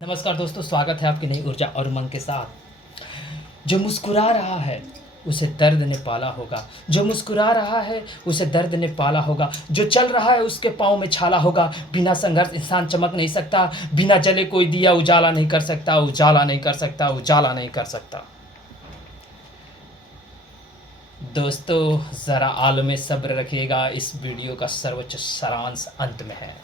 नमस्कार दोस्तों, स्वागत है आपकी नई ऊर्जा और उमंग के साथ। जो मुस्कुरा रहा है उसे दर्द ने पाला होगा, जो मुस्कुरा रहा है उसे दर्द ने पाला होगा, जो चल रहा है उसके पाँव में छाला होगा। बिना संघर्ष इंसान चमक नहीं सकता, बिना जले कोई दिया उजाला नहीं कर सकता, उजाला नहीं कर सकता, उजाला नहीं कर सकता। दोस्तों ज़रा आलमे सब्र रखिएगा, इस वीडियो का सर्वोच्च सारांश अंत में है।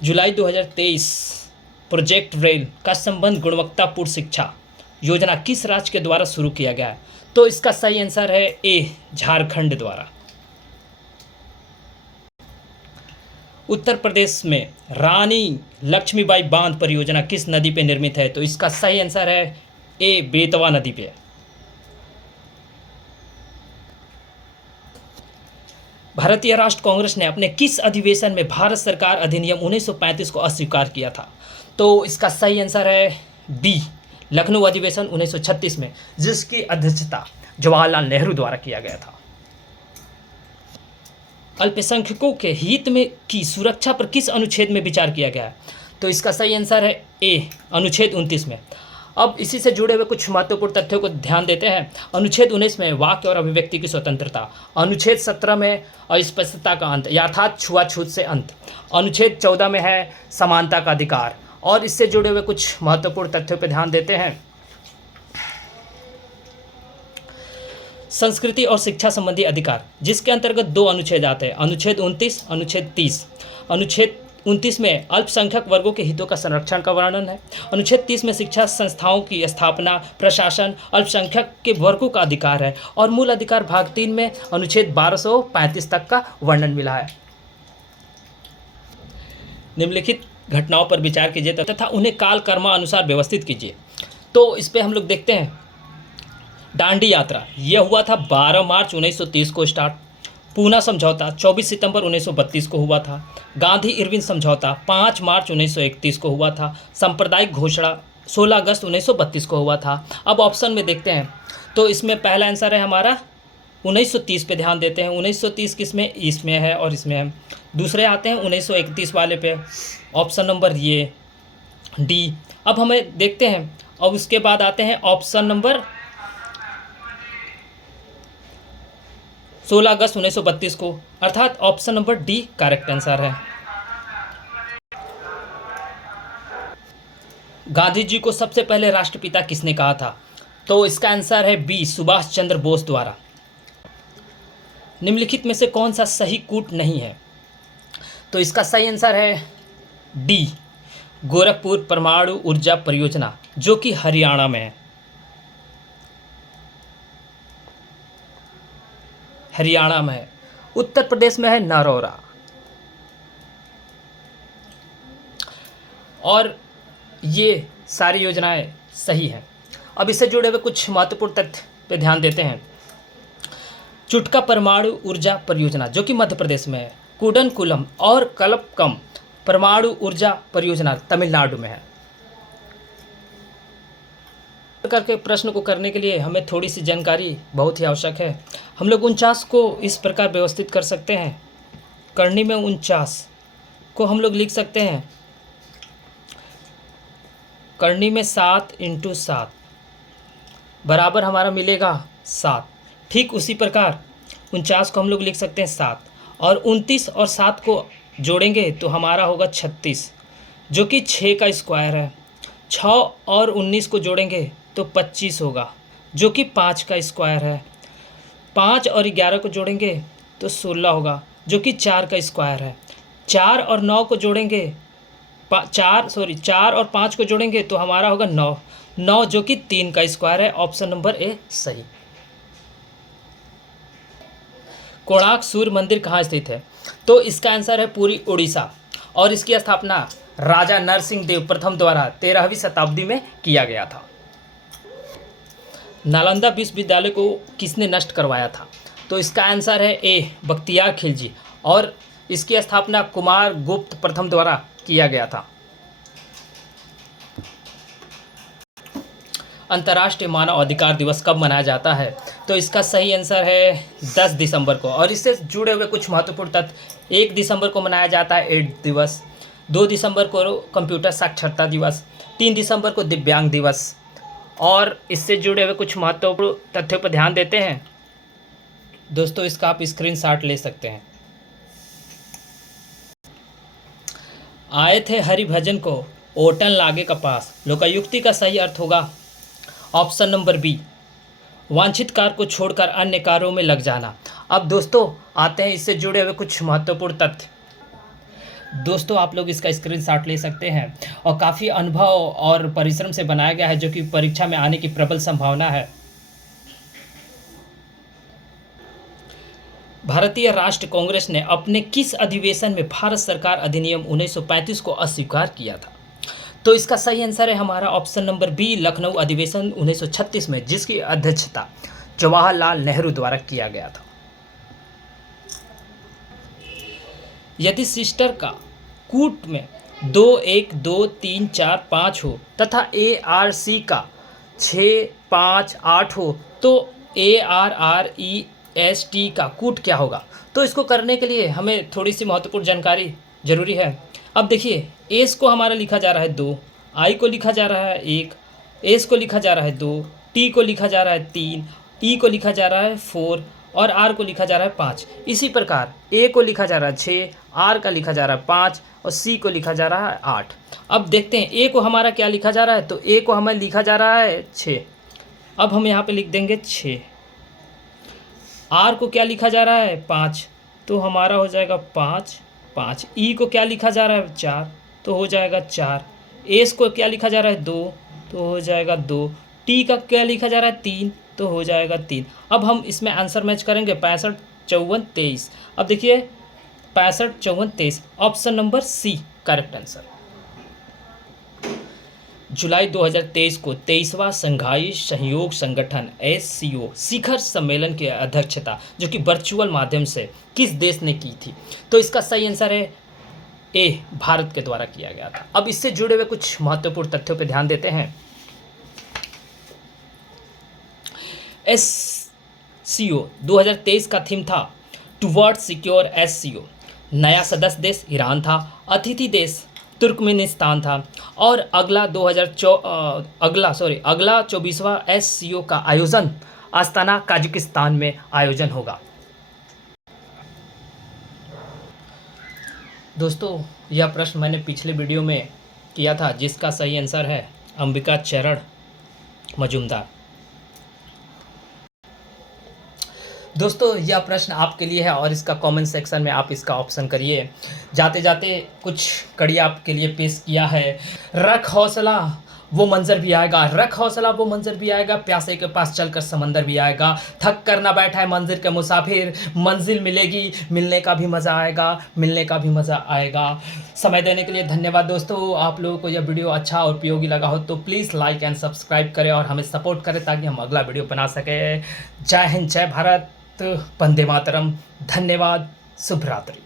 जुलाई 2023 प्रोजेक्ट रेल का संबंध गुणवत्तापूर्ण शिक्षा योजना किस राज्य के द्वारा शुरू किया गया है? तो इसका सही आंसर है ए, झारखंड द्वारा। उत्तर प्रदेश में रानी लक्ष्मीबाई बांध परियोजना किस नदी पे निर्मित है? तो इसका सही आंसर है ए, बेतवा नदी पे। भारतीय राष्ट्र कांग्रेस ने अपने किस अधिवेशन में भारत सरकार अधिनियम 1935 को अस्वीकार किया था? तो इसका सही आंसर है बी, लखनऊ अधिवेशन 1936 में, जिसकी अध्यक्षता जवाहरलाल नेहरू द्वारा किया गया था। अल्पसंख्यकों के हित में की सुरक्षा पर किस अनुच्छेद में विचार किया गया है? तो इसका सही आंसर है ए, अनुच्छेद 29 में। अब इसी से जुड़े हुए कुछ महत्वपूर्ण तथ्यों को ध्यान देते हैं। अनुच्छेद 19 में वाक्य और अभिव्यक्ति की स्वतंत्रता, अनुच्छेद 17 में अस्पष्टता का अंत अर्थात छुआछूत से अंत, अनुच्छेद 14 में है समानता का अधिकार। और इससे जुड़े हुए कुछ महत्वपूर्ण तथ्यों पर ध्यान देते हैं। संस्कृति और शिक्षा संबंधी अधिकार, जिसके अंतर्गत दो अनुच्छेद आते हैं, अनुच्छेद 29, अनुच्छेद 30। अनुच्छेद 29 में अल्पसंख्यक वर्गों के हितों का संरक्षण का वर्णन है। अनुच्छेद 30 में शिक्षा संस्थाओं की स्थापना, प्रशासन, अल्पसंख्यक के वर्गों का अधिकार है। और मूल अधिकार भाग 3 में अनुच्छेद 1235 तक का वर्णन मिला है। निम्नलिखित घटनाओं पर विचार कीजिए तथा उन्हें काल कर्मा अनुसार व्यवस्थित कीजिए। तो इस पे हम लोग देखते हैं। दांडी यात्रा यह हुआ था 12 मार्च 1930 को स्टार्ट। पूना समझौता 24 सितंबर 1932 को हुआ था। गांधी इरविन समझौता 5 मार्च 1931 को हुआ था। सांप्रदायिक घोषणा 16 अगस्त 1932 को हुआ था। अब ऑप्शन में देखते हैं। तो इसमें पहला आंसर है हमारा 1930 पे ध्यान देते हैं। 1930 किसमें? इसमें है और इसमें है। दूसरे आते हैं 1931 वाले पे, ऑप्शन नंबर ये डी। अब हमें देखते हैं। अब उसके बाद आते हैं ऑप्शन नंबर 16 अगस्त 1932 को, अर्थात option number D correct answer है। गांधी जी को सबसे पहले राष्ट्रपिता किसने कहा था? तो इसका आंसर है बी, सुभाष चंद्र बोस द्वारा। निम्नलिखित में से कौन सा सही कूट नहीं है? तो इसका सही आंसर है डी, गोरखपुर परमाणु ऊर्जा परियोजना, जो कि हरियाणा में है। हरियाणा में है। उत्तर प्रदेश में है नरौरा। और ये सारी योजनाएं सही हैं। अब इससे जुड़े हुए कुछ महत्वपूर्ण तथ्य पे ध्यान देते हैं। चुटका परमाणु ऊर्जा परियोजना, जो कि मध्य प्रदेश में है। कुडनकुलम और कलपकम परमाणु ऊर्जा परियोजना तमिलनाडु में है। प्रकार के प्रश्न को करने के लिए हमें थोड़ी सी जानकारी बहुत ही आवश्यक है। हम लोग 49 को इस प्रकार व्यवस्थित कर सकते हैं। करनी में 49 को हम लोग लिख सकते हैं, करनी में 7 × 7 बराबर हमारा मिलेगा 7। ठीक उसी प्रकार 49 को हम लोग लिख सकते हैं 7, और 29 और 7 को जोड़ेंगे तो हमारा होगा 36, जो कि 6 का स्क्वायर है। 6 और 19 को जोड़ेंगे तो 25 होगा, जो कि 5 का स्क्वायर है। 5 और 11 को जोड़ेंगे तो 16 होगा, जो कि 4 का स्क्वायर है। 4 और 9 को जोड़ेंगे 4 और 5 को जोड़ेंगे तो हमारा होगा 9, जो कि 3 का स्क्वायर है। ऑप्शन नंबर ए सही। कोणार्क सूर्य मंदिर कहाँ स्थित है? तो इसका आंसर है पूरी उड़ीसा, और इसकी स्थापना राजा नरसिंह देव प्रथम द्वारा 13वीं शताब्दी में किया गया था। नालंदा विश्वविद्यालय को किसने नष्ट करवाया था? तो इसका आंसर है ए, बख्तियार खिलजी, और इसकी स्थापना कुमार गुप्त प्रथम द्वारा किया गया था। अंतर्राष्ट्रीय मानव अधिकार दिवस कब मनाया जाता है? तो इसका सही आंसर है 10 दिसंबर को। और इससे जुड़े हुए कुछ महत्वपूर्ण तथ्य: 1 दिसंबर को मनाया जाता है एड्स दिवस, 2 दिसंबर को कंप्यूटर साक्षरता दिवस, 3 दिसंबर को दिव्यांग दिवस। और इससे जुड़े हुए कुछ महत्वपूर्ण तथ्यों पर ध्यान देते हैं दोस्तों, इसका आप स्क्रीनशॉट ले सकते हैं। आए थे हरिभजन को ओटन लागे कपास, लोकायुक्ति का सही अर्थ होगा ऑप्शन नंबर बी, वांछित कार्य को छोड़कर अन्य कार्यों में लग जाना। अब दोस्तों आते हैं इससे जुड़े हुए कुछ महत्वपूर्ण तथ्य। दोस्तों आप लोग इसका स्क्रीनशॉट ले सकते हैं और काफ़ी अनुभव और परिश्रम से बनाया गया है, जो कि परीक्षा में आने की प्रबल संभावना है। भारतीय राष्ट्रीय कांग्रेस ने अपने किस अधिवेशन में भारत सरकार अधिनियम 1935 को अस्वीकार किया था? तो इसका सही आंसर है हमारा ऑप्शन नंबर बी, लखनऊ अधिवेशन 1936 में, जिसकी अध्यक्षता जवाहरलाल नेहरू द्वारा किया गया था। यदि सिस्टर का कूट में 2, 1, 2, 3, 4, 5 हो तथा ARC का 6, 5, 8 हो तो ARREST का कूट क्या होगा? तो इसको करने के लिए हमें थोड़ी सी महत्वपूर्ण जानकारी जरूरी है। अब देखिए, एस को हमारा लिखा जा रहा है 2, आई को लिखा जा रहा है 1, एस को लिखा जा रहा है 2, टी को लिखा जा रहा है 3, ई को लिखा जा रहा है 4 और आर को लिखा जा रहा है 5। इसी प्रकार ए को लिखा जा रहा है 6, आर का लिखा जा रहा है 5 और सी को लिखा जा रहा है 8। अब देखते हैं ए को हमारा क्या लिखा जा रहा है, तो ए को हमें लिखा जा रहा है 6। अब हम यहाँ पे लिख देंगे 6। आर को क्या लिखा जा रहा है 5, तो हमारा हो जाएगा 5, 5। ई को क्या लिखा जा रहा है 4, तो हो जाएगा 4। एस को क्या लिखा जा रहा है 2, तो हो जाएगा 2। टी का क्या लिखा जा रहा है 3, तो हो जाएगा 3। अब हम इसमें आंसर मैच करेंगे 65, 54, 23। अब देखिए 65, 54, 23, option number C correct answer. जुलाई 2023 को 23वां शंघाई सहयोग संगठन SCO शिखर सम्मेलन की अध्यक्षता, जो कि वर्चुअल माध्यम से, किस देश ने की थी? तो इसका सही आंसर है ए, भारत के द्वारा किया गया था। अब इससे जुड़े हुए कुछ महत्वपूर्ण तथ्यों पर ध्यान देते हैं। SCO 2023 का थीम था टुवर्ड सिक्योर SCO। नया सदस्य देश ईरान था, अतिथि देश तुर्कमेनिस्तान था और अगला 24वां SCO का आयोजन आस्ताना काजाकिस्तान में आयोजन होगा। दोस्तों यह प्रश्न मैंने पिछले वीडियो में किया था, जिसका सही आंसर है अंबिका चरण मजूमदार। दोस्तों यह प्रश्न आपके लिए है और इसका कमेंट सेक्शन में आप इसका ऑप्शन करिए। जाते जाते कुछ कड़ी आपके लिए पेश किया है। रख हौसला वो मंजर भी आएगा, रख हौसला वो मंजर भी आएगा, प्यासे के पास चलकर समंदर भी आएगा, थक कर ना बैठा है मंजिल के मुसाफिर, मंजिल मिलेगी, मिलने का भी मज़ा आएगा, मिलने का भी मज़ा आएगा। समय देने के लिए धन्यवाद दोस्तों। आप लोगों को यह वीडियो अच्छा और उपयोगी लगा हो तो प्लीज़ लाइक एंड सब्सक्राइब करें और हमें सपोर्ट करें ताकि हम अगला वीडियो बना सकें। जय हिंद, जय भारत, वंदे मातरम। धन्यवाद, शुभ रात्रि।